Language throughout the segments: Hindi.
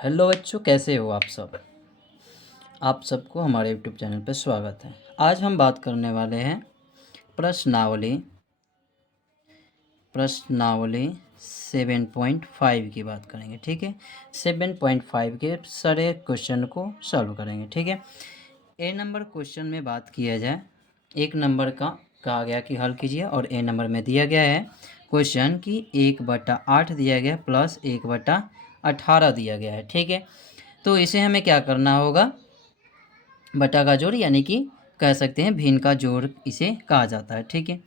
हेलो बच्चों, कैसे हो आप सब। आप सबको हमारे यूट्यूब चैनल पर स्वागत है। आज हम बात करने वाले हैं प्रश्नावली 7.5 की बात करेंगे। ठीक है, 7.5 के सारे क्वेश्चन को सॉल्व करेंगे। ठीक है, ए नंबर क्वेश्चन में बात किया जाए, एक नंबर का कहा गया कि हल कीजिए और ए नंबर में दिया गया है क्वेश्चन की 1/8 दिया गया प्लस 1/18 दिया गया है। ठीक है, तो इसे हमें क्या करना होगा, बटा का जोड़ यानी कि कह सकते हैं भिन्न का जोड़ इसे कहा जाता है। ठीक है,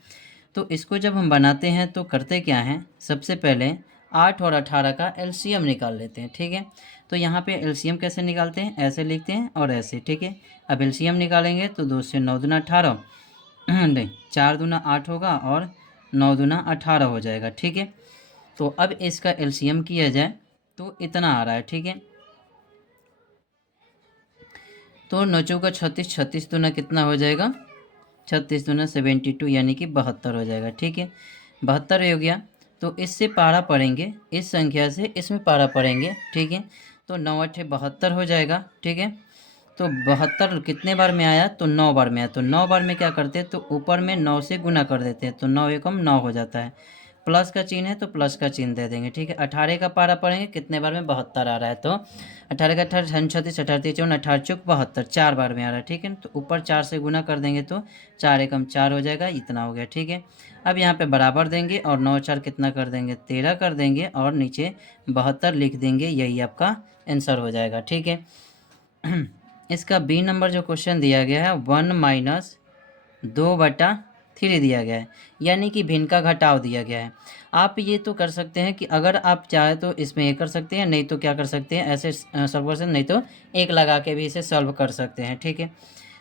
तो इसको जब हम बनाते हैं तो करते क्या हैं, सबसे पहले 8 और 18 का एलसीएम निकाल लेते हैं। ठीक है, तो यहाँ पे एलसीएम कैसे निकालते हैं, ऐसे लिखते हैं और ऐसे। ठीक है, अब एलसीएम निकालेंगे तो 2 से 9 दूना 18 नहीं 4 दूना 8 होगा और 9 दूना 18 हो जाएगा। ठीक है, तो अब इसका एलसीएम किया जाए तो इतना आ रहा है। ठीक है, तो 9 चौका 36, 36 दूना कितना हो जाएगा, 36 दूना 72 यानी कि 72 हो जाएगा। ठीक है, 72 हो गया, तो इससे पारा पढ़ेंगे, इस संख्या से इसमें पारा पढ़ेंगे। ठीक है, तो 9 8 72 हो जाएगा। ठीक है, तो 72 कितने बार में आया, तो 9 बार में आया, तो 9 बार में क्या करते हैं, तो ऊपर में 9 से गुना कर देते हैं, तो 9 एकम 9 हो जाता है। प्लस का चिन्ह है तो प्लस का चिन्ह दे देंगे। ठीक है, 18 का पारा पढ़ेंगे, कितने बार में, 72 आ रहा है, तो 18 का 18 36, 18 54, 18 चौक 72, 4 बार में आ रहा है। ठीक है, तो ऊपर 4 से गुना कर देंगे तो 4 एकम 4 हो जाएगा, इतना हो गया। ठीक है, अब यहाँ पे बराबर देंगे और 9 4 कितना कर देंगे, 13 कर देंगे और नीचे 72 लिख देंगे, यही आपका आंसर हो जाएगा। ठीक है, इसका बी नंबर जो क्वेश्चन दिया गया है 1-2/3 दिया गया है, यानी कि भिन्न का घटाव दिया गया है। आप ये तो कर सकते हैं कि अगर आप चाहे तो इसमें ये कर सकते हैं, नहीं तो क्या कर सकते हैं, ऐसे सॉल्व कर सकते हैं, नहीं तो एक लगा के भी इसे सॉल्व कर सकते हैं। ठीक है,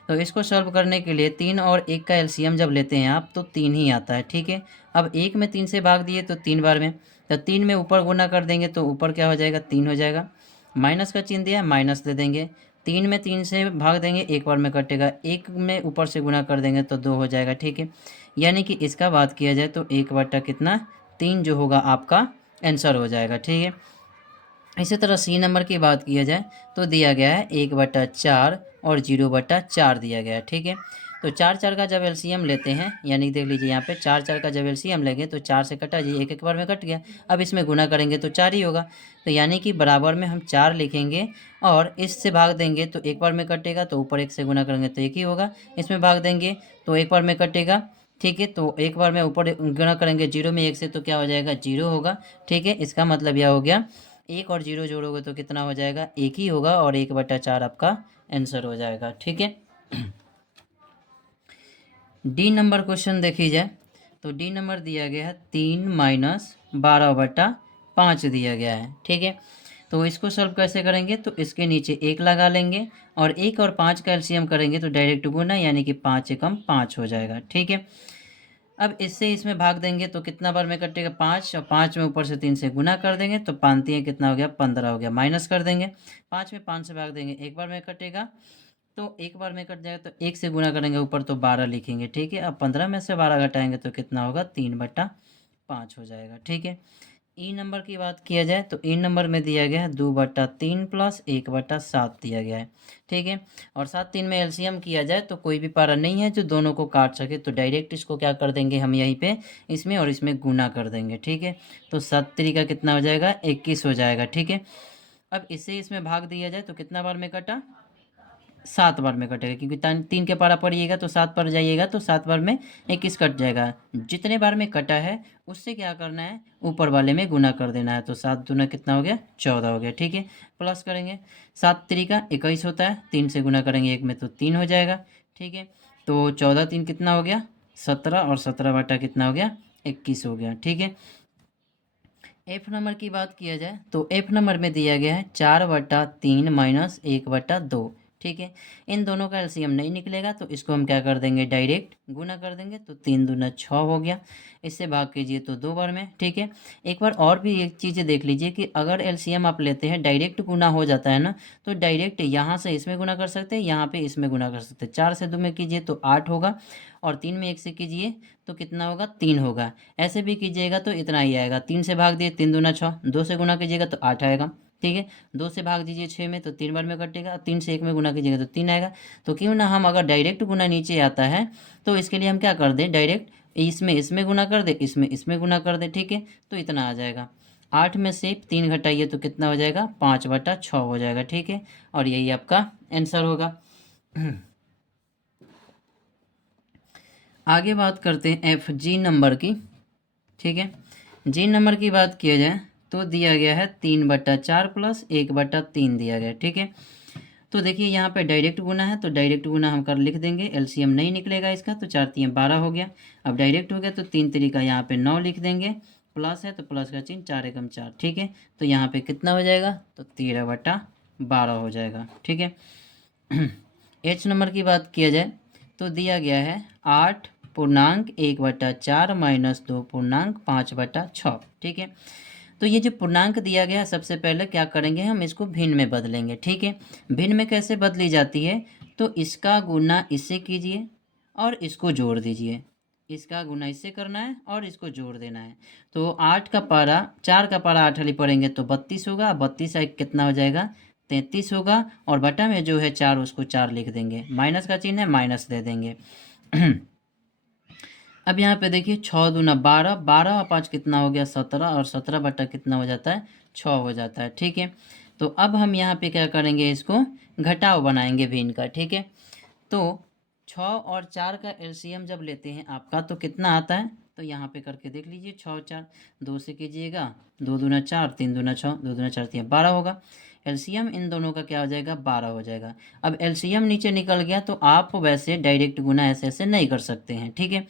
तो इसको सॉल्व करने के लिए 3 और 1 का एलसीएम जब लेते हैं आप तो 3 ही आता है। ठीक है, अब 1 में 3 से भाग दिए तो 3 बार में, तो 3 में ऊपर गुना कर देंगे तो ऊपर क्या हो जाएगा, 3 हो जाएगा। माइनस का चिन्ह दिया, माइनस दे देंगे। 3 में 3 से भाग देंगे, एक बार में कटेगा, 1 में ऊपर से गुना कर देंगे तो 2 हो जाएगा। ठीक है, यानी कि इसका बात किया जाए तो 1/3 जो होगा आपका आंसर हो जाएगा। ठीक है, इसी तरह सी नंबर की बात किया जाए तो दिया गया है 1/4 और 0/4 दिया गया है। ठीक है, तो 4 4 का जब एलसीएम लेते हैं, यानी देख लीजिए यहाँ पे 4 4 का जब एलसीएम लेंगे तो 4 से कटा जी, एक एक बार में कट गया, अब इसमें गुना करेंगे तो 4 ही होगा, तो यानी कि बराबर में हम 4 लिखेंगे और इससे भाग देंगे तो एक बार में कटेगा, तो ऊपर 1 से गुना करेंगे तो 1 ही होगा, इसमें भाग देंगे तो एक बार में कटेगा। ठीक है, तो एक बार में ऊपर गुना करेंगे 0 में 1 से तो क्या हो जाएगा, 0 होगा। ठीक है, इसका मतलब यह हो गया, 1 और 0 जोड़ोगे तो कितना हो जाएगा, 1 ही होगा और 1/4 आपका आंसर हो जाएगा। ठीक है, डी नंबर क्वेश्चन देखी जाए तो डी नंबर दिया गया है 3-12/5 दिया गया है। ठीक है, तो इसको सॉल्व कैसे करेंगे, तो इसके नीचे 1 लगा लेंगे और 1 और 5 का एलसीएम करेंगे तो डायरेक्ट गुना, यानी कि 5 एकम 5 हो जाएगा। ठीक है, अब इससे इसमें भाग देंगे तो कितना बार में कटेगा, 5, और 5 में ऊपर से 3 से गुना कर देंगे तो 5 3 कितना हो गया, 15 हो गया, माइनस कर देंगे, 5 में 5 से भाग देंगे, एक बार में कटेगा, तो एक बार में कट जाएगा तो 1 से गुना करेंगे ऊपर तो 12 लिखेंगे। ठीक है, अब 15 में से 12 घटाएंगे तो कितना होगा, 3/5 हो जाएगा। ठीक है, ई नंबर की बात किया जाए तो ई नंबर में दिया गया है 2/3 प्लस 1/7 दिया गया है। ठीक है, और 7 3 में एलसीएम किया जाए तो कोई भी पारा नहीं है जो दोनों को काट सके, तो डायरेक्ट इसको क्या कर देंगे हम, यहीं पे इसमें और इसमें गुना कर देंगे। ठीक है, तो 7 3 का कितना हो जाएगा, 21 हो जाएगा। ठीक है, अब इसे इसमें भाग दिया जाए तो कितना बार में कटा, 7 बार में कटेगा, क्योंकि 3 के पारा पड़िएगा तो 7 पर जाइएगा तो 7 बार में 21 कट जाएगा। जितने बार में कटा है उससे क्या करना है, ऊपर वाले में गुना कर देना है, तो 7 दूना कितना हो गया, 14 हो गया। ठीक है, प्लस करेंगे, 7 3 का 21 होता है, 3 से गुना करेंगे 1 में तो 3 हो जाएगा। ठीक है, तो 14 3 कितना हो गया, 17, और 17 बटा कितना हो गया, 21 हो गया। ठीक है, एफ नंबर की बात किया जाए तो एफ नंबर में दिया गया है 4/3 माइनस 1/2। ठीक है, इन दोनों का एलसीएम नहीं निकलेगा तो इसको हम क्या कर देंगे, डायरेक्ट गुना कर देंगे, तो 3 दूना 6 हो गया, इससे भाग कीजिए तो 2 बार में। ठीक है, एक बार और भी एक चीज़ देख लीजिए कि अगर एलसीएम आप लेते हैं डायरेक्ट गुना हो जाता है ना, तो डायरेक्ट यहाँ से इसमें गुना कर सकते हैं, यहाँ पे इसमें गुना कर सकते हैं, 4 से 2 में कीजिए तो 8 होगा, और 3 में 1 से कीजिए तो कितना होगा, 3 होगा। ऐसे भी कीजिएगा तो इतना ही आएगा, 3 से भाग दिए 3 दूना 6, 2 से गुना कीजिएगा तो 8 आएगा, ठीक है। 2 से भाग दीजिए 6 में तो 3 बार में कटेगा, 3 से 1 में गुना कीजिएगा तो 3 आएगा। तो क्यों ना हम अगर डायरेक्ट गुना नीचे आता है तो इसके लिए हम क्या कर दें, डायरेक्ट इसमें गुना कर दें, इसमें गुना कर दें, ठीक है। तो इतना आ जाएगा। 8 में से 3 घटाइए तो कितना हो जाएगा, 5/6 हो जाएगा, ठीक है। और यही आपका आंसर होगा। आगे बात करते हैं एफ जी नंबर की, ठीक है। जी नंबर की बात किया जाए तो दिया गया है 3/4 प्लस 1/3 दिया गया है, ठीक है। तो देखिए यहाँ पे डायरेक्ट गुना है तो डायरेक्ट गुना हम कर लिख देंगे, एलसीएम नहीं निकलेगा इसका, तो 4 3 12 हो गया। अब डायरेक्ट हो गया तो 3 तरीका यहाँ पे 9 लिख देंगे, प्लस है तो प्लस का चिन्ह, 4 एकम 4, ठीक है। तो यहाँ पे कितना हो जाएगा, तो 13/12 हो जाएगा, ठीक है। एच नंबर की बात किया जाए तो दिया गया है 8.1/4 माइनस 2.5/6, ठीक है। तो ये जो पूर्णांक दिया गया है सबसे पहले क्या करेंगे, हम इसको भिन्न में बदलेंगे, ठीक है। भिन्न में कैसे बदली जाती है, तो इसका गुना इससे कीजिए और इसको जोड़ दीजिए, इसका गुना इससे करना है और इसको जोड़ देना है। तो 8 का पारा 4 का पारा 8 वाली पढ़ेंगे तो 32 होगा, 32 से कितना हो जाएगा, 33 होगा। और बटा में जो है 4 उसको 4 लिख देंगे, माइनस का चिन्ह है माइनस दे देंगे। अब यहाँ पे देखिए 6 दूना 12, 12 और 5 कितना हो गया 17, और 17 बटा कितना हो जाता है 6 हो जाता है, ठीक है। तो अब हम यहाँ पे क्या करेंगे, इसको घटाव बनाएंगे भिन्न का, ठीक है। तो 6 और 4 का एलसीएम जब लेते हैं आपका तो कितना आता है, तो यहाँ पे करके देख लीजिए, 6 और 4 2 से कीजिएगा, 2 दूना 4, 3 दूना 6, 2 दूना 4 3 12 होगा। एलसीएम इन दोनों का क्या हो जाएगा, 12 हो जाएगा। अब एलसीएम नीचे निकल गया तो आप वैसे डायरेक्ट गुना ऐसे ऐसे नहीं कर सकते हैं, ठीक है।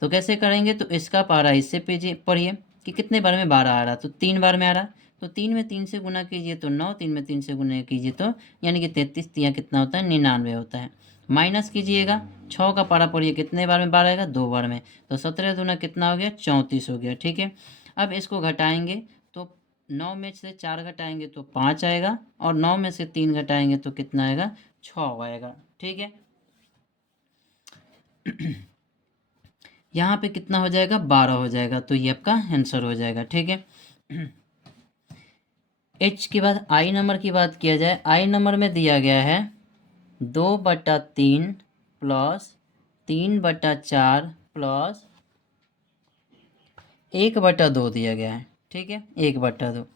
तो कैसे करेंगे, तो इसका पारा इससे पढ़िए कि कितने बार में 12 आ रहा, तो 3 बार में आ रहा। तो 3 में 3 से गुना कीजिए तो 9, 3 में 3 से गुना कीजिए तो यानी कि 33 तिया कितना होता है 99 होता है। माइनस कीजिएगा, 6 का पारा पढ़िए कितने बार में 12 आएगा, 2 बार में। तो 17 दूना कितना हो गया 34 हो गया, ठीक है। अब इसको घटाएंगे तो 9 में से 4 घटाएंगे तो 5 आएगा, और 9 में से 3 घटाएंगे तो कितना आएगा 6 आएगा, ठीक है। यहाँ पे कितना हो जाएगा 12 हो जाएगा, तो ये आपका आंसर हो जाएगा, ठीक है। एच के बाद आई नंबर की बात किया जाए, आई नंबर में दिया गया है 2/3 प्लस 3/4 प्लस 1/2 दिया गया है, ठीक है, 1/2।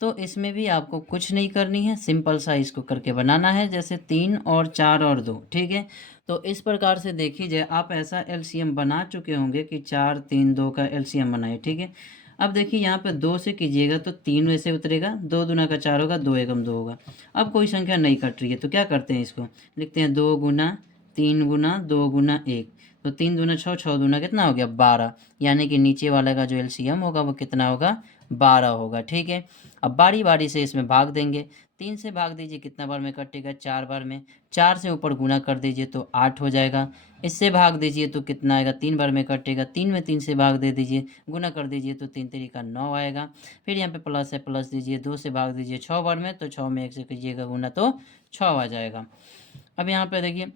तो इसमें भी आपको कुछ नहीं करनी है, सिंपल सा इसको करके बनाना है, जैसे 3 और 4 और 2, ठीक है। तो इस प्रकार से देखिए जाए, आप ऐसा एलसीएम बना चुके होंगे कि 4 3 2 का एलसीएम बनाए, ठीक है। अब देखिए यहाँ पे 2 से कीजिएगा तो 3 वैसे उतरेगा, 2 दूना का 4 होगा, 2 एकम 2 होगा। अब कोई संख्या नहीं कट रही है तो क्या करते हैं, इसको लिखते हैं 2 गुना 3 गुना 2 गुना 1, तो 3 दूना 6, 6 दूना कितना हो गया 12, यानी कि नीचे वाले का जो एलसीएम होगा वो कितना होगा 12 होगा, ठीक है। अब बारी बारी से इसमें भाग देंगे, 3 से भाग दीजिए कितना बार में कटेगा 4 बार में, 4 से ऊपर गुना कर दीजिए तो 8 हो जाएगा। इससे भाग दीजिए तो कितना आएगा 3 बार में कटेगा, 3 में 3 से भाग दे दीजिए, गुना कर दीजिए तो 3 तरीका 9 आएगा। फिर यहाँ पे प्लस है, प्लस दीजिए, 2 से भाग दीजिए 6 बार में, तो 6 में 1 से कीजिएगा गुना तो 6 आ जाएगा। अब यहाँ पे देखिए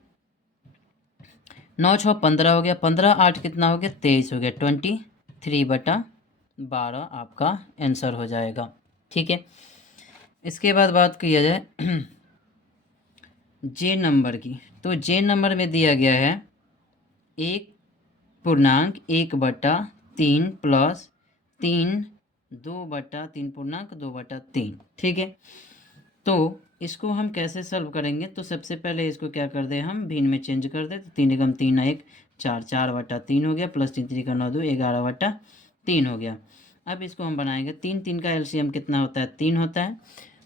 9 6 15 हो गया, 15 8 कितना हो गया 23 हो गया, 23/12 आपका आंसर हो जाएगा, ठीक है। इसके बाद बात किया जाए जे नंबर की, तो जे नंबर में दिया गया है 1.1/3 प्लस 3 2/3 ठीक है। तो इसको हम कैसे सॉल्व करेंगे, तो सबसे पहले इसको क्या कर दे, हम भिन्न में चेंज कर दे, तो 3 एकम 3 1 4, 4/3 हो गया, प्लस 3 3 9 2 11/3 हो गया। अब इसको हम बनाएंगे, 3 3 का एलसीएम कितना होता है 3 होता है।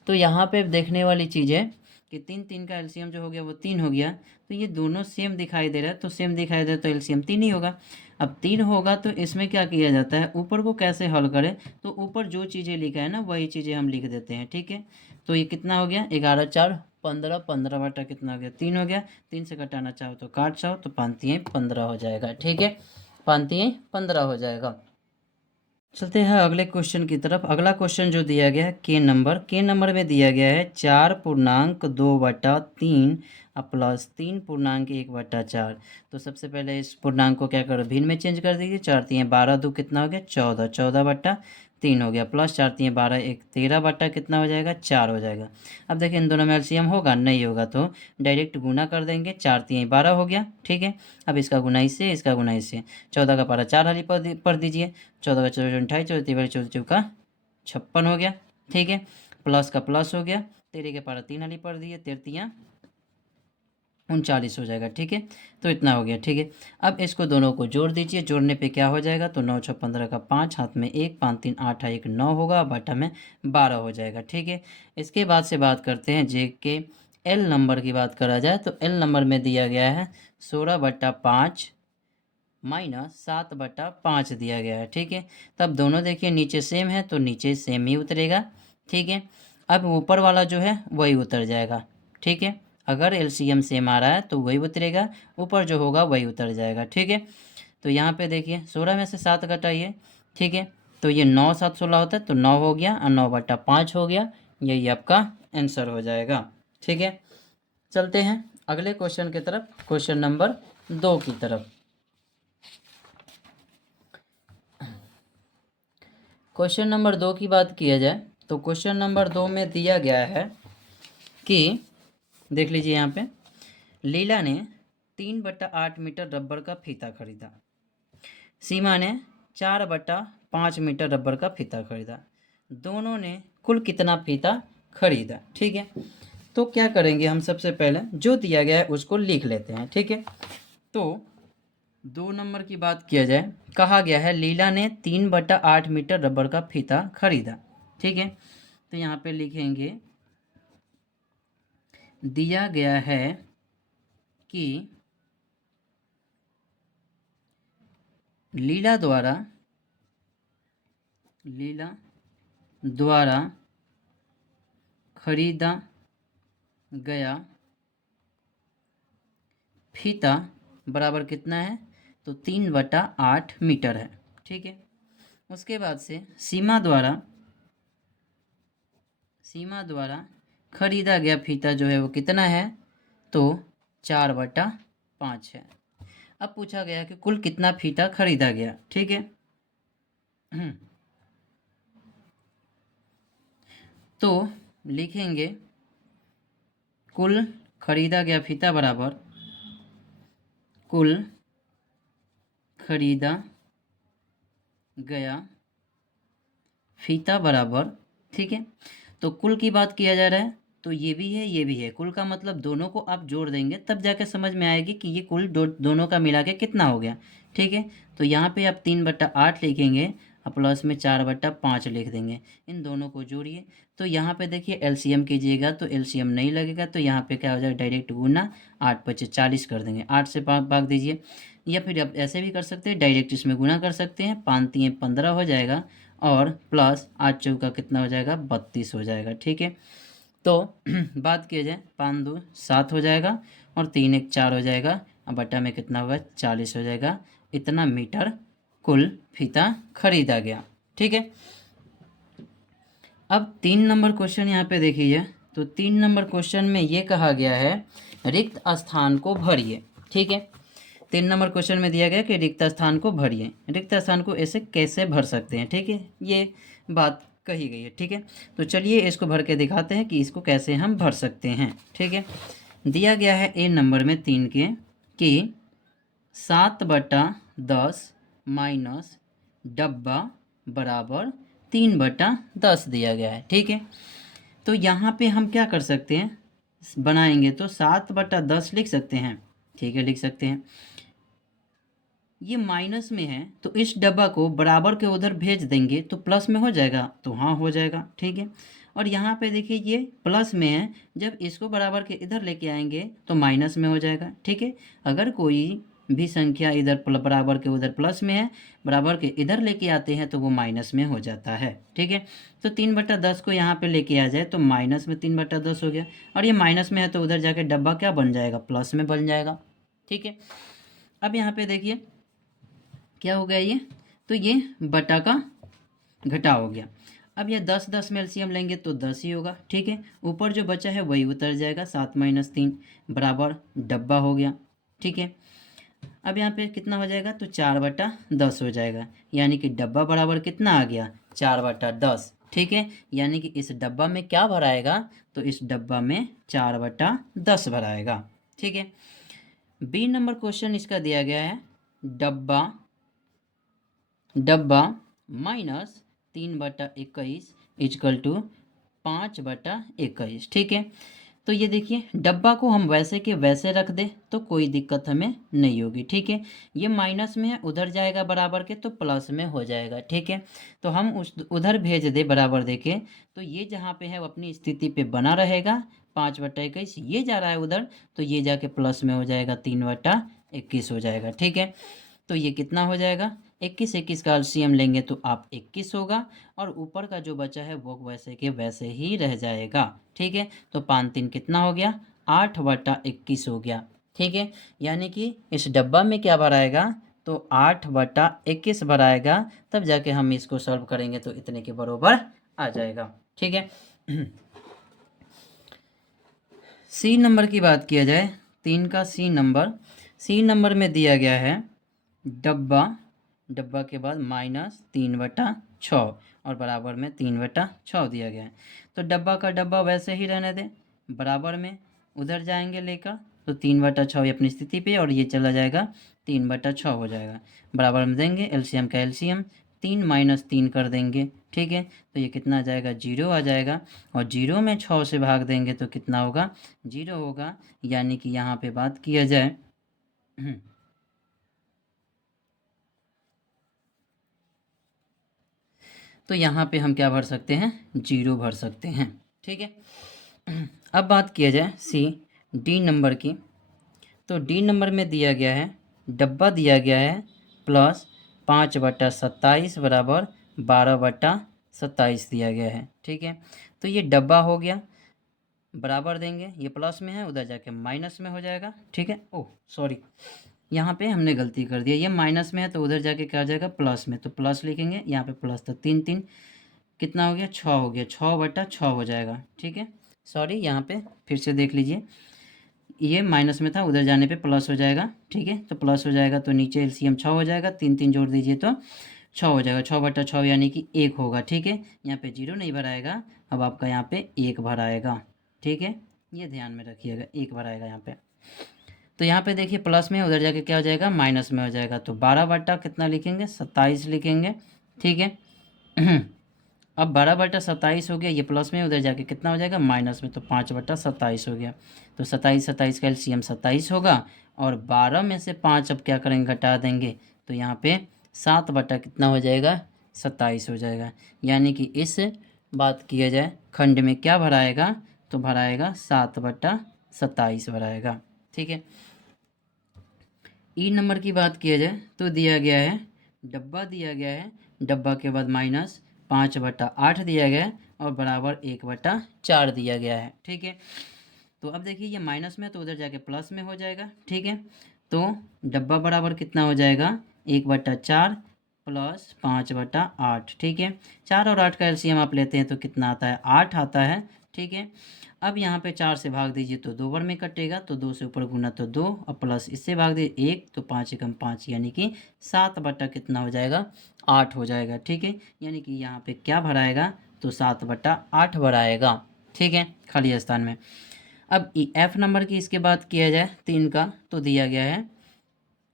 तो यहाँ पे देखने वाली चीज़ है कि 3 3 का एलसीएम जो हो गया वो 3 हो गया, तो ये दोनों सेम दिखाई दे रहा है, तो सेम दिखाई दे रहा है तो एलसीएम 3 ही होगा। अब 3 होगा तो इसमें क्या किया जाता है, ऊपर को कैसे हल करें, तो ऊपर जो चीज़ें लिखा है ना वही चीज़ें हम लिख देते हैं, ठीक है। तो ये कितना हो गया 11 4 15, 15 कितना हो गया 3 हो गया, 3 से घटाना चाहो तो काट चाहो तो 5 15 हो जाएगा, ठीक है, 5 15 हो जाएगा। चलते हैं अगले क्वेश्चन की तरफ। अगला क्वेश्चन जो दिया गया है के नंबर में दिया गया है 4.2/3 प्लस 3.1/4। तो सबसे पहले इस पूर्णांक को क्या करो भिन्न में चेंज कर दीजिए, 4 3 12 2 कितना हो गया 14, 14/3 3 हो गया, प्लस 4 3 12, एक 13 बटा कितना हो जाएगा 4 हो जाएगा। अब देखिए इन दोनों में एलसीएम होगा, नहीं होगा तो डायरेक्ट गुना कर देंगे, 4 3 12 हो गया, ठीक है। अब इसका गुना इससे, इसका गुना इससे, 14 का पारा 4 हाली पर दीजिए, 14 का 14 28, 14 3 14 चौका 56 हो गया, ठीक है। प्लस का प्लस हो गया, 13 के पारा 3 हाली पर दिए, 13 39 हो जाएगा, ठीक है। तो इतना हो गया, ठीक है। अब इसको दोनों को जोड़ दीजिए, जोड़ने पे क्या हो जाएगा, तो 9 6 15 का 5, हाथ में 1, 5 3 8 1 9 होगा, बटा में 12 हो जाएगा, ठीक है। इसके बाद से बात करते हैं जे के एल नंबर की बात करा जाए तो एल नंबर में दिया गया है 16/5 माइनस 7/5 दिया गया है, ठीक है। तब दोनों देखिए नीचे सेम है तो नीचे सेम ही उतरेगा, ठीक है। अब ऊपर वाला जो है वही उतर जाएगा, ठीक है। अगर एलसीएम सेम आ रहा है तो वही उतरेगा, ऊपर जो होगा वही उतर जाएगा, ठीक है। तो यहाँ पे देखिए 16 में से 7 घटाइए, ठीक है। तो ये 9 7 16 होता है तो 9 हो गया और 9/5 हो गया, यही आपका आंसर हो जाएगा, ठीक है। चलते हैं अगले क्वेश्चन की तरफ, क्वेश्चन नंबर 2 की तरफ। क्वेश्चन नंबर 2 की बात किया जाए तो क्वेश्चन नंबर 2 में दिया गया है कि देख लीजिए यहाँ पे, लीला ने 3/8 मीटर रबर का फीता खरीदा, सीमा ने 4/5 मीटर रबर का फीता खरीदा, दोनों ने कुल कितना फीता खरीदा, ठीक है। तो क्या करेंगे हम, सबसे पहले जो दिया गया है उसको लिख लेते हैं, ठीक है। तो 2 नंबर की बात किया जाए, कहा गया है लीला ने 3/8 मीटर रबर का फीता खरीदा, ठीक है। तो यहाँ पे लिखेंगे दिया गया है कि लीला द्वारा खरीदा गया फीता बराबर कितना है, तो 3/8 मीटर है, ठीक है। उसके बाद से सीमा द्वारा खरीदा गया फीता जो है वो कितना है, तो 4/5 है। अब पूछा गया कि कुल कितना फीता खरीदा गया, ठीक है। तो लिखेंगे कुल खरीदा गया फीता बराबर कुल खरीदा गया फीता बराबर, ठीक है। तो कुल की बात किया जा रहा है तो ये भी है ये भी है, कुल का मतलब दोनों को आप जोड़ देंगे तब जाके समझ में आएगी कि ये कुल दोनों का मिला के कितना हो गया, ठीक है। तो यहाँ पे आप 3/8 लिखेंगे और प्लस में 4/5 लिख देंगे, इन दोनों को जोड़िए। तो यहाँ पे देखिए एलसीएम कीजिएगा तो एलसीएम नहीं लगेगा, तो यहाँ पे क्या हो जाएगा, डायरेक्ट गुना 8 5 40 कर देंगे, 8 से भाग दीजिए, या फिर आप ऐसे भी कर सकते हैं, डायरेक्ट इसमें गुना कर सकते हैं, 5 3 15 हो जाएगा और प्लस 8 चौका कितना हो जाएगा 32 हो जाएगा, ठीक है। तो बात किया जाए 5 2 7 हो जाएगा और 3 1 4 हो जाएगा, अब बटा में कितना होगा 40 हो जाएगा, इतना मीटर कुल फीता खरीदा गया, ठीक है। अब 3 नंबर क्वेश्चन यहाँ पे देखिए, तो 3 नंबर क्वेश्चन में ये कहा गया है रिक्त स्थान को भरिए, ठीक है। 3 नंबर क्वेश्चन में दिया गया कि रिक्त स्थान को भरिए, रिक्त स्थान को ऐसे कैसे भर सकते हैं, ठीक है, ये बात कही गई है, ठीक है। तो चलिए इसको भर के दिखाते हैं कि इसको कैसे हम भर सकते हैं, ठीक है। दिया गया है ए नंबर में 3 के कि 7/10 माइनस डब्बा बराबर 3/10 दिया गया है, ठीक है। तो यहाँ पे हम क्या कर सकते हैं, बनाएंगे तो 7/10 लिख सकते हैं, ठीक है, लिख सकते हैं। ये माइनस में है तो इस डब्बा को बराबर के उधर भेज देंगे तो प्लस में हो जाएगा, तो हाँ हो जाएगा, ठीक है। और यहाँ पे देखिए ये प्लस में है, जब इसको बराबर के इधर लेके आएंगे तो माइनस में हो जाएगा, ठीक है। अगर कोई भी संख्या इधर बराबर के उधर प्लस में है, बराबर के इधर लेके आते हैं तो वो माइनस में हो जाता है, ठीक है। तो 3/10 को यहाँ पे लेके आ जाए तो माइनस में 3/10 हो गया, और ये माइनस में है तो उधर जाके डब्बा क्या बन जाएगा, प्लस में बन जाएगा, ठीक है। अब यहाँ पे देखिए क्या हो गया ये, तो ये बटा का घटा हो गया। अब ये 10 10 में एलसीएम लेंगे तो 10 ही होगा, ठीक है। ऊपर जो बचा है वही उतर जाएगा, 7 - 3 बराबर डब्बा हो गया, ठीक है। अब यहाँ पे कितना हो जाएगा, तो 4/10 हो जाएगा, यानी कि डब्बा बराबर कितना आ गया, 4/10। ठीक है, यानी कि इस डब्बा में क्या भराएगा, तो इस डब्बा में 4/10 भराएगा। ठीक है, बी नंबर क्वेश्चन इसका दिया गया है, डब्बा डब्बा -3/21 इजकल टू 5/21। ठीक है, तो ये देखिए डब्बा को हम वैसे के वैसे रख दे तो कोई दिक्कत हमें नहीं होगी। ठीक है, ये माइनस में है, उधर जाएगा बराबर के तो प्लस में हो जाएगा। ठीक है, तो हम उस उधर भेज दे बराबर दे के, तो ये जहाँ पे है वो अपनी स्थिति पे बना रहेगा, 5/21। ये जा रहा है उधर, तो ये जाके प्लस में हो जाएगा, 3/21 हो जाएगा। ठीक है, तो ये कितना हो जाएगा, 21 का एलसीएम लेंगे तो आप 21 होगा, और ऊपर का जो बचा है वो वैसे के वैसे ही रह जाएगा। ठीक है, तो 5×3 कितना हो गया, 8/21 हो गया। ठीक है, यानी कि इस डब्बा में क्या भराएगा, तो 8/21 भराएगा, तब जाके हम इसको सॉल्व करेंगे तो इतने के बराबर आ जाएगा। ठीक है, सी नंबर की बात किया जाए, 3 का सी नंबर में दिया गया है, डब्बा के बाद -3/6 और बराबर में 3/6 दिया गया है। तो डब्बा का डब्बा वैसे ही रहने दें, बराबर में उधर जाएंगे लेकर, तो 3/6 ये अपनी स्थिति पे, और ये चला जाएगा 3/6 हो जाएगा। बराबर में देंगे, एलसीएम का एलसीएम 3 - 3 कर देंगे। ठीक है, तो ये कितना आ जाएगा, 0 आ जाएगा, और 0 में 6 से भाग देंगे तो कितना होगा, 0 होगा। यानी कि यहाँ पे बात किया जाए तो यहाँ पे हम क्या भर सकते हैं, 0 भर सकते हैं। ठीक है, अब बात किया जाए डी नंबर की, तो डी नंबर में दिया गया है, डब्बा दिया गया है प्लस 5/27 बराबर 12/27 दिया गया है। ठीक है, तो ये डब्बा हो गया, बराबर देंगे, ये प्लस में है, उधर जाके माइनस में हो जाएगा। ठीक है, ओह सॉरी, यहाँ पे हमने गलती कर दिया, ये माइनस में है तो उधर जाके क्या हो जाएगा, प्लस में, तो प्लस लिखेंगे, यहाँ पे प्लस, तो 3×3 कितना हो गया, 6 हो गया, 6/6 हो जाएगा। ठीक है, सॉरी, यहाँ पे फिर से देख लीजिए, ये माइनस में था, उधर जाने पे प्लस हो जाएगा। ठीक है, तो प्लस हो जाएगा, तो नीचे एलसीएम 6 हो जाएगा, 3×3 जोड़ दीजिए तो 6 हो जाएगा, 6/6 यानी कि 1 होगा। ठीक है, यहाँ पे 0 नहीं भराएगा, अब आपका यहाँ पे 1 भराएगा। ठीक है, ये ध्यान में रखिएगा, 1 भराएगा यहाँ पे। तो यहाँ पे देखिए प्लस में, उधर जाके क्या हो जाएगा, माइनस में हो जाएगा, तो 12 कितना लिखेंगे, 27 लिखेंगे। ठीक है, अब 12/27 हो गया, ये प्लस में, उधर जाके कितना हो जाएगा, माइनस में, तो 5/27 हो गया, तो 27 का एलसीएम 27 होगा, और 12 में से 5 अब क्या करेंगे, घटा देंगे, तो यहाँ पे 7 कितना हो जाएगा, 27 हो जाएगा। यानी कि इस बात किया जाए खंड में क्या भराएगा, तो भराएगा 7/27 भराएगा। ठीक है, ई नंबर की बात किया जाए तो दिया गया है, डब्बा दिया गया है, डब्बा के बाद -5/8 दिया गया है, और बराबर 1/4 दिया गया है। ठीक है, तो अब देखिए ये माइनस में, तो उधर जाके प्लस में हो जाएगा। ठीक है, तो डब्बा बराबर कितना हो जाएगा, 1/4 प्लस 5/8। ठीक है, 4 और 8 का एलसीएम आप लेते हैं तो कितना आता है, 8 आता है। ठीक है, अब यहाँ पे 4 से भाग दीजिए तो 2 बार में कटेगा, तो 2 से ऊपर गुना तो 2, और प्लस इससे भाग दीजिए 1, तो 5×1 = 5, यानी कि 7 कितना हो जाएगा, 8 हो जाएगा। ठीक है, यानी कि यहाँ पे क्या भराएगा, तो 7/8 भराएगा। ठीक है, खाली स्थान में। अब एफ नंबर की इसके बाद किया जाए 3 का, तो दिया गया है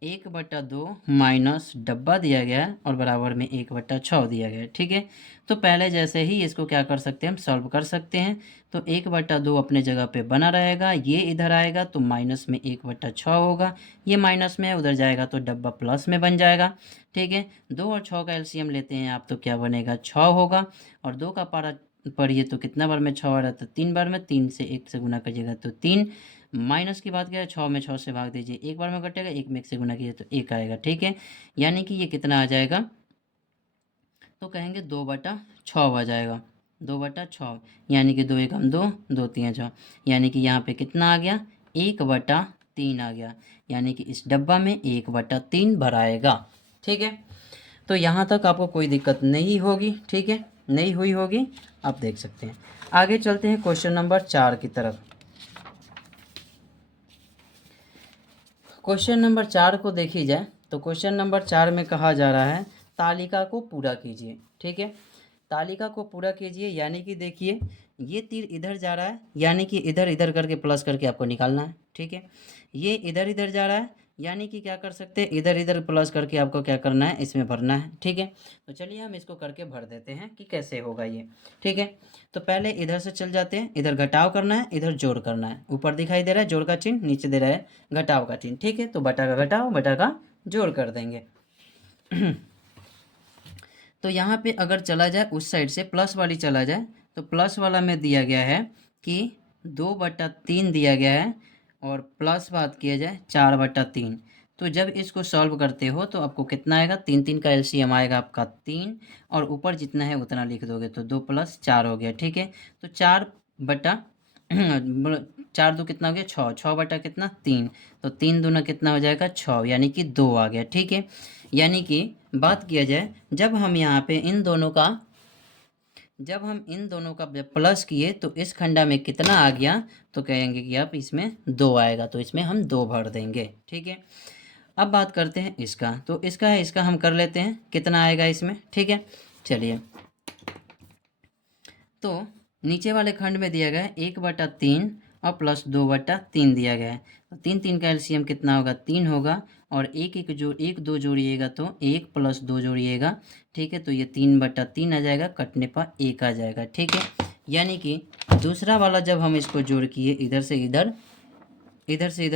1/2 माइनस डब्बा दिया गया है, और बराबर में 1/6 दिया गया है। ठीक है, तो पहले जैसे ही इसको क्या कर सकते हैं, हम सॉल्व कर सकते हैं। तो 1/2 अपने जगह पे बना रहेगा, ये इधर आएगा तो माइनस में 1/6 होगा, ये माइनस में है, उधर जाएगा तो डब्बा प्लस में बन जाएगा। ठीक है, 2 और 6 का एलसीएम लेते हैं आप, तो क्या बनेगा, 6 होगा, और 2 का पारा पढ़िए तो कितना बार में 6 आ रहा था, 3 बार में, 3 से 1 से गुना करिएगा तो 3, माइनस की बात करें 6 में 6 से भाग दीजिए, एक बार में कटेगा, 1 में 1 से गुना कीजिए तो 1 आएगा। ठीक है, यानी कि ये कितना आ जाएगा, तो कहेंगे 2/6 आ जाएगा, 2/6, यानी कि 2 एकम 2, 2 3 6, यानी कि यहाँ पे कितना आ गया, 1/3 आ गया, यानी कि इस डब्बा में 1/3 भराएगा। ठीक है, तो यहाँ तक आपको कोई दिक्कत नहीं होगी। ठीक है, नहीं हुई होगी, आप देख सकते हैं। आगे चलते हैं क्वेश्चन नंबर 4 की तरफ। क्वेश्चन नंबर 4 को देखी जाए तो क्वेश्चन नंबर 4 में कहा जा रहा है तालिका को पूरा कीजिए। ठीक है, तालिका को पूरा कीजिए यानी कि देखिए ये तीर इधर जा रहा है यानी कि इधर इधर करके प्लस करके आपको निकालना है। ठीक है, ये इधर इधर जा रहा है यानी कि क्या कर सकते हैं, इधर इधर प्लस करके आपको क्या करना है, इसमें भरना है। ठीक है, तो चलिए हम इसको करके भर देते हैं कि कैसे होगा ये। ठीक है, तो पहले इधर से चल जाते हैं, इधर घटाव करना है, इधर जोड़ करना है। ऊपर दिखाई दे रहा है जोड़ का चिन्ह, नीचे दे रहा है घटाव का चिन्ह। ठीक है, तो बटा का घटाव बटा का जोड़ कर देंगे। तो यहाँ पे अगर चला जाए उस साइड से प्लस वाली चला जाए तो प्लस वाला में दिया गया है कि 2/3 दिया गया है और प्लस बात किया जाए 4/3। तो जब इसको सॉल्व करते हो तो आपको कितना आएगा, 3 3 का एलसीएम आएगा आपका 3 और ऊपर जितना है उतना लिख दोगे तो 2 + 4 हो गया। ठीक है, तो 4 बटा 4 2 कितना हो गया 6, 6 बटा कितना 3, तो 3 दूना कितना हो जाएगा 6 यानी कि 2 आ गया। ठीक है, यानी कि बात किया जाए जब हम यहाँ पे इन दोनों का जब प्लस किए तो इस खंडा में कितना आ गया, तो कहेंगे कि आप इसमें 2 आएगा, तो इसमें हम 2 भर देंगे। ठीक है, अब बात करते हैं इसका, तो इसका हम कर लेते हैं कितना आएगा इसमें। ठीक है, चलिए तो नीचे वाले खंड में दिया गया है 1/3 और प्लस 2/3 दिया गया है। तो 3 3 का एलसीएम कितना होगा 3 होगा और एक दो जोड़िएगा तो 1 + 2 जोड़िएगा। ठीक है, तो ये 3/3 आ जाएगा, कटने पर 1 आ जाएगा। ठीक है, यानी कि दूसरा वाला जब हम इसको जोड़ किए इधर से इधर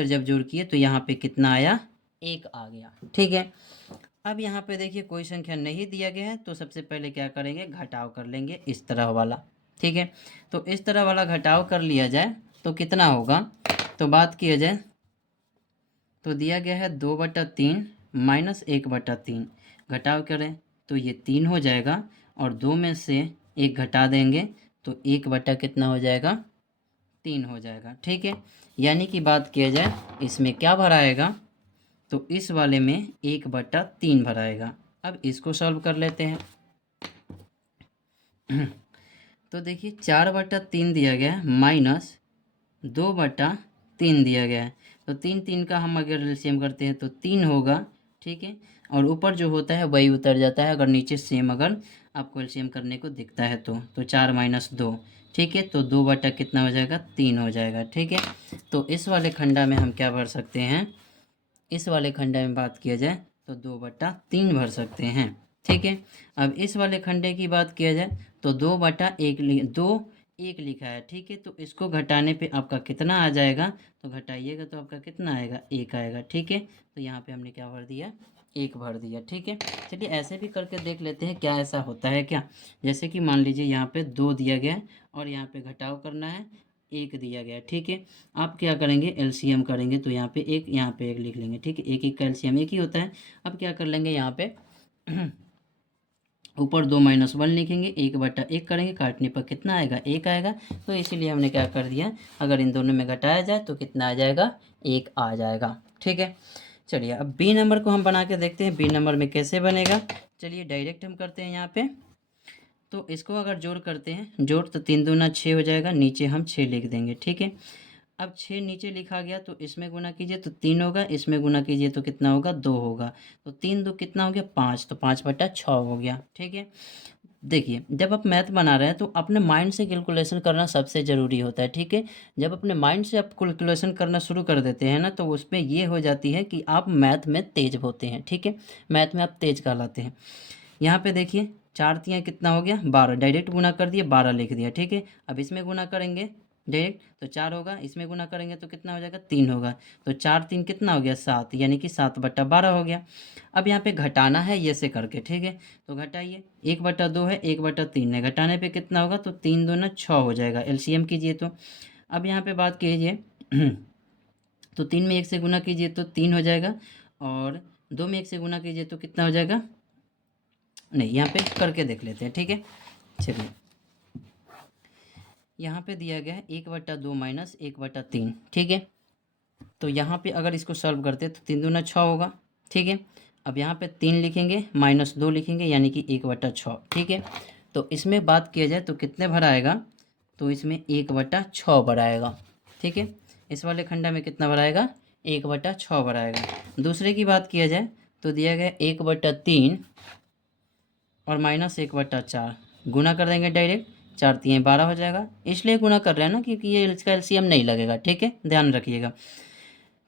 जब जोड़ किए तो यहाँ पे कितना आया 1 आ गया। ठीक है, अब यहाँ पे देखिए कोई संख्या नहीं दिया गया है तो सबसे पहले क्या करेंगे, घटाव कर लेंगे इस तरह वाला। ठीक है, तो इस तरह वाला घटाव कर लिया जाए तो कितना होगा, तो बात किया जाए तो दिया गया है 2/3 - 1/3, घटाव करें तो ये 3 हो जाएगा और 2 में से 1 घटा देंगे तो 1 बटा कितना हो जाएगा 3 हो जाएगा। ठीक है, यानी कि बात किया जाए इसमें क्या भराएगा, तो इस वाले में 1/3 भराएगा। अब इसको सॉल्व कर लेते हैं। तो देखिए 4/3 दिया गया है माइनस 2/3 दिया गया है, तो 3 3 का हम अगर एलसीएम करते हैं तो 3 होगा। ठीक है, और ऊपर जो होता है वही उतर जाता है अगर नीचे सेम अगर आपको एलसीएम करने को दिखता है तो 4 - 2। ठीक है, तो 2 बटा कितना हो जाएगा 3 हो जाएगा। ठीक है, तो इस वाले खंडा में हम क्या भर सकते हैं, इस वाले खंडे में बात किया जाए तो 2/3 भर सकते हैं। ठीक है, अब इस वाले खंडे की बात किया जाए तो 2/1 लिखा है। ठीक है, तो इसको घटाने पे आपका कितना आ जाएगा, तो घटाइएगा तो आपका कितना आएगा 1 आएगा। ठीक है, तो यहाँ पे हमने क्या भर दिया 1 भर दिया। ठीक है, चलिए ऐसे भी करके देख लेते हैं क्या ऐसा होता है क्या। जैसे कि मान लीजिए यहाँ पे 2 दिया गया है और यहाँ पे घटाव करना है 1 दिया गया है। ठीक है, आप क्या करेंगे एलसीएम करेंगे तो यहाँ पे 1 यहाँ पे 1 लिख लेंगे। ठीक है, 1 1 का एलसीएम 1 ही होता है। अब क्या कर लेंगे यहाँ पे ऊपर 2 - 1 लिखेंगे, 1/1 करेंगे, काटने पर कितना आएगा 1 आएगा। तो इसीलिए हमने क्या कर दिया, अगर इन दोनों में घटाया जाए तो कितना आ जाएगा 1 आ जाएगा। ठीक है, चलिए अब बी नंबर को हम बना के देखते हैं बी नंबर में कैसे बनेगा। चलिए डायरेक्ट हम करते हैं यहाँ पे, तो इसको अगर जोड़ करते हैं जोड़ तो 3 दूना 6 हो जाएगा, नीचे हम 6 लिख देंगे। ठीक है, अब 6 नीचे लिखा गया तो इसमें गुना कीजिए तो 3 होगा, इसमें गुना कीजिए तो कितना होगा 2 होगा, तो 3 2 कितना हो गया 5, तो 5/6 हो गया। ठीक है, देखिए जब आप मैथ बना रहे हैं तो अपने माइंड से कैलकुलेशन करना सबसे ज़रूरी होता है। ठीक है, जब अपने माइंड से आप कैलकुलेशन करना शुरू कर देते हैं ना तो उसमें ये हो जाती है कि आप मैथ में तेज होते हैं। ठीक है, मैथ में आप तेज कहलाते हैं। यहाँ पे देखिए 4 तियाँ कितना हो गया 12, डायरेक्ट गुना कर दिए 12 लिख दिया। ठीक है, अब इसमें गुना करेंगे डायरेक्ट तो 4 होगा, इसमें गुना करेंगे तो कितना हो जाएगा 3 होगा, तो 4 3 कितना हो गया 7, यानी कि 7/12 हो गया। अब यहाँ पे घटाना है ये से करके। ठीक है, तो घटाइए 1/2 है 1/3 है, घटाने पे कितना होगा तो 3 दूना 6 हो जाएगा, एलसीएम कीजिए तो। अब यहाँ पे बात कीजिए तो 3 में 1 से गुना कीजिए तो 3 हो जाएगा और 2 में 1 से गुना कीजिए तो कितना हो जाएगा, नहीं यहाँ पे करके देख लेते हैं। ठीक है, चलिए यहाँ पे दिया गया है 1/2 - 1/3। ठीक है, तो यहाँ पे अगर इसको सॉल्व करते हैं तो 3 दूना 6 होगा। ठीक है, अब यहाँ पे 3 लिखेंगे -2 लिखेंगे यानी कि 1/6। ठीक है, तो इसमें बात किया जाए तो कितने भर आएगा, तो इसमें 1/6 भर आएगा। ठीक है, इस वाले खंडा में कितना भर आएगा 1/6 बढ़ाएगा। दूसरे की बात किया जाए तो दिया गया 1/3 और -1/4 गुना कर देंगे डायरेक्ट, 4 तियाँ 12 हो जाएगा, इसलिए गुना कर रहे हैं ना क्योंकि ये इसका एलसीएम नहीं लगेगा, ठीक है, ध्यान रखिएगा।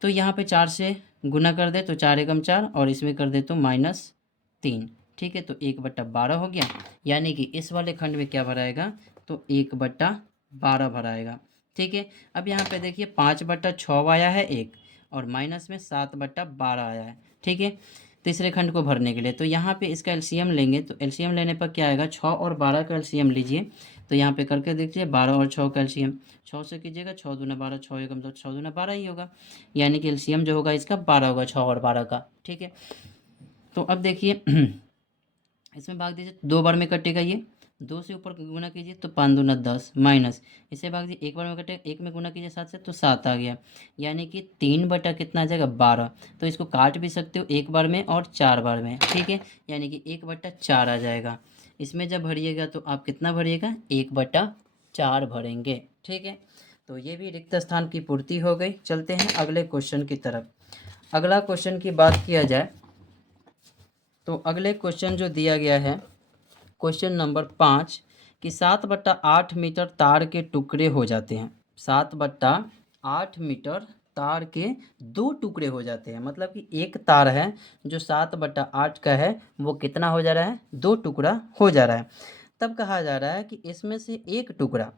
तो यहाँ पे 4 से गुना कर दे तो 4 एकम 4 और इसमें कर दे तो -3, ठीक है, तो 1/12 हो गया, यानी कि इस वाले खंड में क्या भराएगा तो 1/12 भराएगा, ठीक है। अब यहाँ पे देखिए 5/6 आया है एक और माइनस में 7/12 आया है, ठीक है, तीसरे खंड को भरने के लिए। तो यहाँ पे इसका एलसीएम लेंगे तो एलसीएम लेने पर क्या आएगा, 6 और 12 का एलसीएम लीजिए। तो यहाँ पे करके देखिए 12 और 6 का एलसीएम, 6 से कीजिएगा 6 दूना 12, 6 एकम तो 6 दूना 12 ही होगा, यानी कि एलसीएम जो होगा इसका 12 होगा, 6 और 12 का, ठीक है। तो अब देखिए इसमें भाग दीजिए, 2 बार में कटेगा ये, 2 से ऊपर गुना कीजिए तो 5 दूना 10 माइनस, इसे भाग दीजिए, एक बार में कटेगा, एक में गुना कीजिए 7 से तो 7 आ गया, यानी कि 3 बटा कितना आ जाएगा 12। तो इसको काट भी सकते हो एक बार में और 4 बार में, ठीक है, यानी कि 1/4 आ जाएगा। इसमें जब भरिएगा तो आप कितना भरिएगा 1/4 भरेंगे, ठीक है। तो ये भी रिक्त स्थान की पूर्ति हो गई। चलते हैं अगले क्वेश्चन की तरफ। अगला क्वेश्चन की बात किया जाए तो अगले क्वेश्चन जो दिया गया है क्वेश्चन नंबर 5 कि 7/8 मीटर तार के टुकड़े हो जाते हैं, 7/8 मीटर तार के 2 टुकड़े हो जाते हैं, मतलब कि एक तार है जो 7/8 का है वो कितना हो जा रहा है 2 टुकड़ा हो जा रहा है। तब कहा जा रहा है कि इसमें से एक टुकड़ा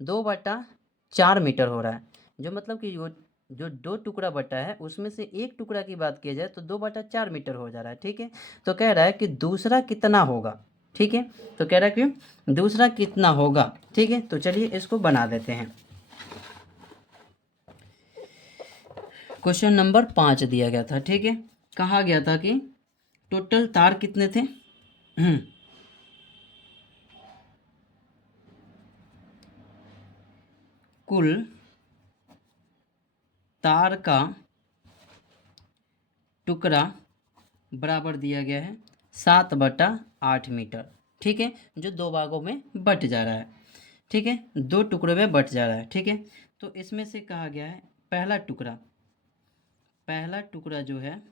2/4 मीटर हो रहा है, जो मतलब कि वो जो 2 टुकड़ा बटा है उसमें से एक टुकड़ा की बात की जाए तो 2/4 मीटर हो जा रहा है, ठीक है। तो कह रहा है कि दूसरा कितना होगा, ठीक है, तो कह रहा है कि दूसरा कितना होगा, ठीक है। तो चलिए इसको बना देते हैं। क्वेश्चन नंबर 5 दिया गया था, ठीक है, कहा गया था कि टोटल तार कितने थे कुल तार का टुकड़ा बराबर दिया गया है 7/8 मीटर, ठीक है, जो 2 भागों में बट जा रहा है, ठीक है, 2 टुकड़ों में बट जा रहा है, ठीक है। तो इसमें से कहा गया है पहला टुकड़ा जो है,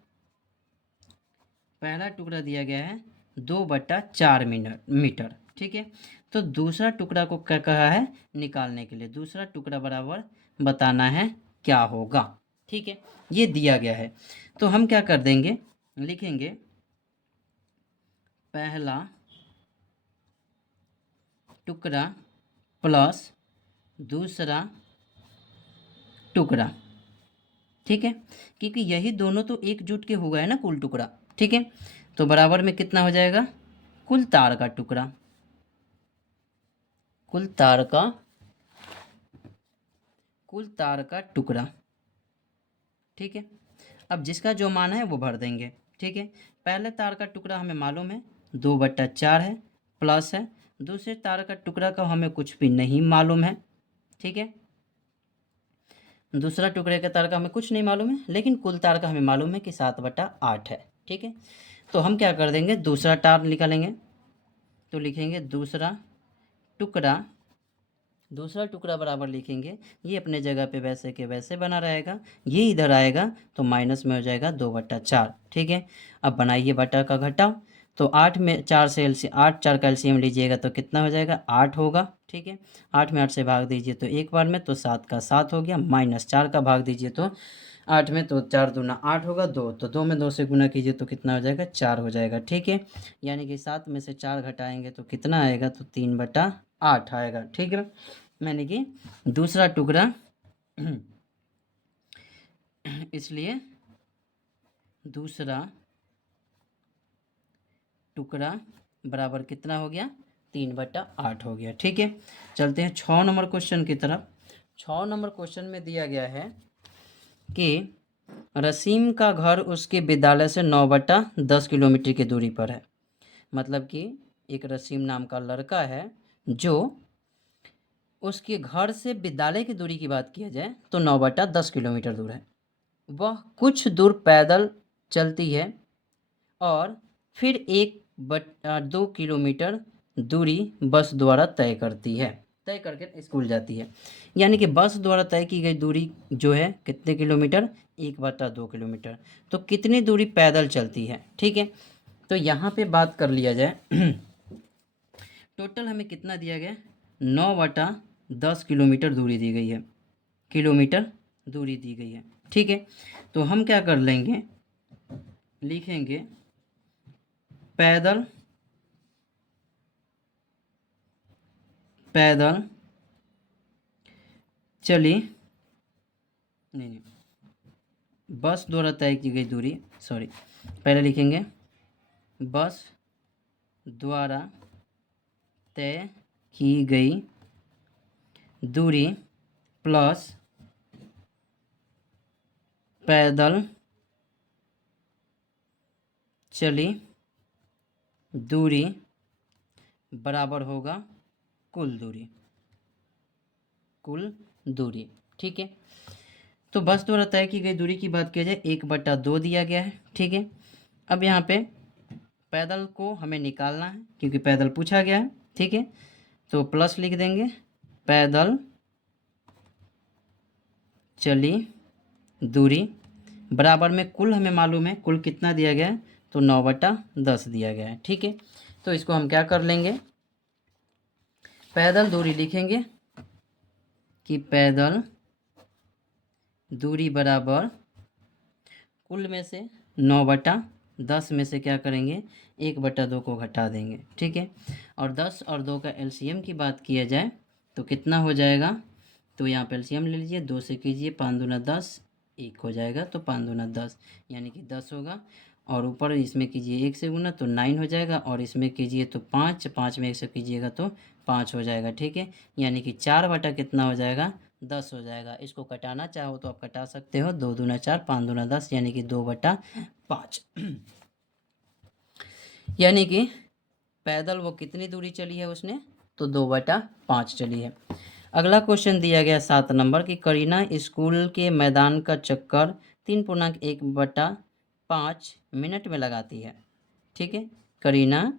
पहला टुकड़ा दिया गया है 2/4 मीटर, ठीक है। तो दूसरा टुकड़ा को क्या कहा है निकालने के लिए, दूसरा टुकड़ा बराबर बताना है क्या होगा, ठीक है, ये दिया गया है। तो हम क्या कर देंगे, लिखेंगे पहला टुकड़ा प्लस दूसरा टुकड़ा, ठीक है, क्योंकि यही दोनों तो एकजुट के हुआ है ना कुल टुकड़ा, ठीक है। तो बराबर में कितना हो जाएगा कुल तार का टुकड़ा, कुल तार का टुकड़ा, ठीक है। अब जिसका जो मान है वो भर देंगे, ठीक है। पहले तार का टुकड़ा हमें मालूम है 2/4 है, प्लस है दूसरे तार का टुकड़ा का हमें कुछ भी नहीं मालूम है, ठीक है। दूसरा टुकड़े के तार का हमें कुछ नहीं मालूम है, लेकिन कुल तार का हमें मालूम है कि 7/8 है, ठीक है। तो हम क्या कर देंगे दूसरा तार निकालेंगे, तो लिखेंगे दूसरा टुकड़ा बराबर लिखेंगे, ये अपने जगह पे वैसे के वैसे बना रहेगा, ये इधर आएगा तो माइनस में हो जाएगा 2/4, ठीक है। अब बनाइए बटा का घटाव, तो 8 में 4 से 8 4 का एलसीएम लीजिएगा तो कितना हो जाएगा 8 होगा, ठीक है। 8 में 8 से भाग दीजिए तो एक बार में तो 7 का 7 हो गया, माइनस 4 का भाग दीजिए तो 8 में तो 4 दूना 8 होगा, 2 तो 2 में 2 से गुना कीजिए तो कितना हो जाएगा 4 हो जाएगा, ठीक है। यानी कि 7 में से 4 घटाएंगे तो कितना आएगा तो 3/8 आएगा, ठीक है। मैंने कि दूसरा टुकड़ा इसलिए दूसरा टुकड़ा बराबर कितना हो गया 3/8 हो गया, ठीक है। चलते हैं 6 नंबर क्वेश्चन की तरफ। 6 नंबर क्वेश्चन में दिया गया है कि रसीम का घर उसके विद्यालय से 9/10 किलोमीटर की दूरी पर है, मतलब कि एक रसीम नाम का लड़का है जो उसके घर से विद्यालय की दूरी की बात किया जाए तो 9/10 किलोमीटर दूर है, वह कुछ दूर पैदल चलती है और फिर 1/2 किलोमीटर दूरी बस द्वारा तय करती है, तय करके स्कूल जाती है। यानी कि बस द्वारा तय की गई दूरी जो है कितने किलोमीटर, 1/2 किलोमीटर। तो कितनी दूरी पैदल चलती है, ठीक है। तो यहाँ पे बात कर लिया जाए टोटल हमें कितना दिया गया, 9/10 किलोमीटर दूरी दी गई है, किलोमीटर दूरी दी गई है, ठीक है। तो हम क्या कर लेंगे, लिखेंगे पैदल चली, नहीं, बस द्वारा तय की गई दूरी, सॉरी, पहले लिखेंगे बस द्वारा तय की गई दूरी प्लस पैदल चली दूरी बराबर होगा कुल दूरी, ठीक है। तो बस द्वारा तय की गई दूरी की बात किया जाए 1/2 दिया गया है, ठीक है। अब यहाँ पे पैदल को हमें निकालना है क्योंकि पैदल पूछा गया है, ठीक है। तो प्लस लिख देंगे पैदल चली दूरी बराबर में कुल हमें मालूम है, कुल कितना दिया गया है, तो 9/10 दिया गया है, ठीक है। तो इसको हम क्या कर लेंगे, पैदल दूरी लिखेंगे कि पैदल दूरी बराबर कुल में से 9/10 में से क्या करेंगे, 1/2 को घटा देंगे, ठीक है। और 10 और 2 का एलसीएम की बात किया जाए तो कितना हो जाएगा, तो यहाँ पे एलसीएम ले लीजिए, 2 से कीजिए 5 दूना 10, 1 हो जाएगा, तो 5 दूना 10 यानी कि 10 होगा। और ऊपर इसमें कीजिए 1 से गुना तो 9 हो जाएगा, और इसमें कीजिए तो 5 में 1 से कीजिएगा तो 5 हो जाएगा, ठीक है। यानी कि 4 कितना हो जाएगा, 10 हो जाएगा। इसको कटाना चाहो तो आप कटा सकते हो, 2 दूना 4, 5 दूना 10 यानी कि 2/5 यानी कि पैदल वो कितनी दूरी चली है उसने, तो 2/5 चली है। अगला क्वेश्चन दिया गया 7 नंबर की करीना स्कूल के मैदान का चक्कर 3.1/5 मिनट में लगाती है, ठीक है। करीना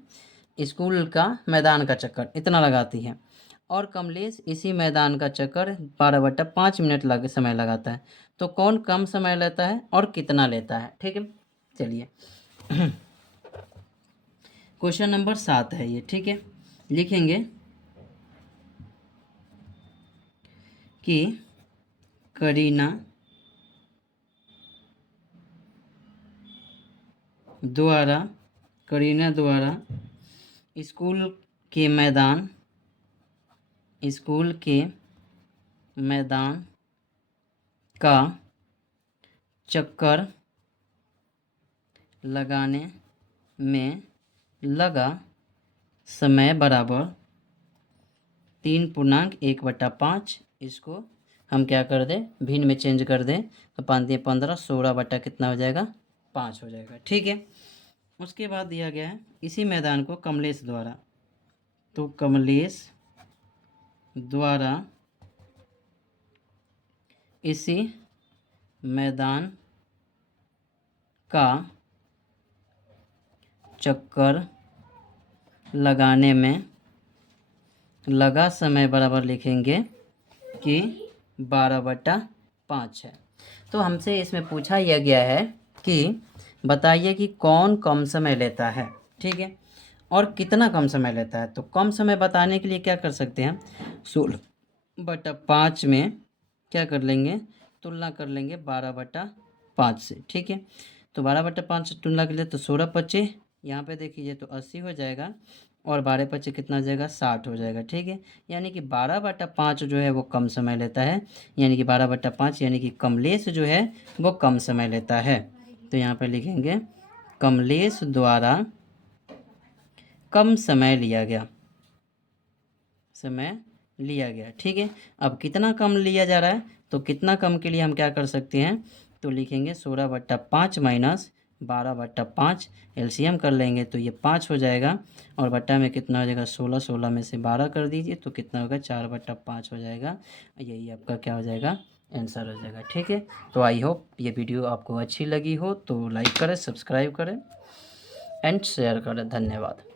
स्कूल का मैदान का चक्कर इतना लगाती है और कमलेश इसी मैदान का चक्कर 12/5 मिनट समय लगाता है। तो कौन कम समय लेता है और कितना लेता है, ठीक है। चलिए क्वेश्चन नंबर 7 है ये, ठीक है। लिखेंगे कि करीना द्वारा स्कूल के मैदान का चक्कर लगाने में लगा समय बराबर 3.1/5। इसको हम क्या कर दें, भिन्न में चेंज कर दें तो 5×15 16 कितना हो जाएगा, 5 हो जाएगा, ठीक है। उसके बाद दिया गया है इसी मैदान को कमलेश द्वारा, तो कमलेश द्वारा इसी मैदान का चक्कर लगाने में लगा समय बराबर लिखेंगे कि 12/5 है। तो हमसे इसमें पूछा यह गया है कि बताइए कि कौन कम समय लेता है, ठीक है, और कितना कम समय लेता है। तो कम समय बताने के लिए क्या कर सकते हैं, 16/5 में क्या कर लेंगे, तुलना कर लेंगे 12/5 से, ठीक है। तो 12/5 से तुलना के लिए तो 16×5 यहाँ पे देखिए तो 80 हो जाएगा, और 12×5 कितना हो जाएगा, 60 हो जाएगा, ठीक है। यानी कि 12/5 जो है वो कम समय लेता है, यानी कि 12/5 यानी कि कमलेश जो है वो कम समय लेता है। तो यहाँ पे लिखेंगे कमलेश द्वारा कम समय लिया गया, ठीक है। अब कितना कम लिया जा रहा है, तो कितना कम के लिए हम क्या कर सकते हैं, तो लिखेंगे 16/5 माइनस 12/5, एलसीएम कर लेंगे तो ये 5 हो जाएगा, और बट्टा में कितना हो जाएगा, 16 में से 12 कर दीजिए तो कितना होगा, 4/5 हो जाएगा। यही आपका क्या हो जाएगा, आंसर हो जाएगा, ठीक है। तो आई होप ये वीडियो आपको अच्छी लगी हो तो लाइक करें, सब्सक्राइब करें एंड शेयर करें। धन्यवाद।